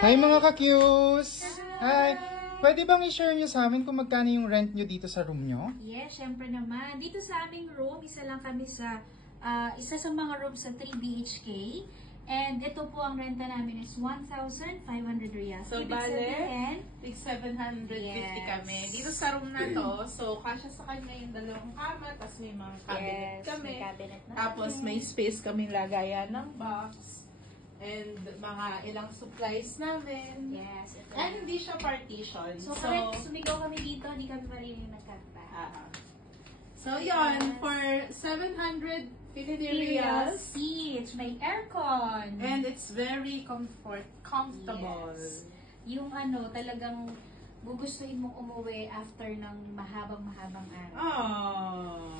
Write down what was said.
Hi mga ka-cues! Hi! Pwede bang i-share nyo sa amin kung magkano yung rent nyo dito sa room nyo? Yes, syempre naman. Dito sa aming room, isa lang kami sa mga room sa 3 BHK. And ito po ang renta namin is 1,500 riyals. So, bale, 750 kami. Dito sa room na to, so, kasya sa kanya yung dalawang kama, tapos may mga cabinet kami. May cabinet natin. Tapos may space kami lagayan ng box. And mga ilang supplies namin. Yes. Ito. And hindi siya partition. So, correct, sumigaw kami dito, hindi kami marinig nagkanta. So, yun, for 750 riyals. Seats, may aircon. And it's very comfortable. Yes. Yung talagang gugustuhin mong umuwi after ng mahabang araw. Oh.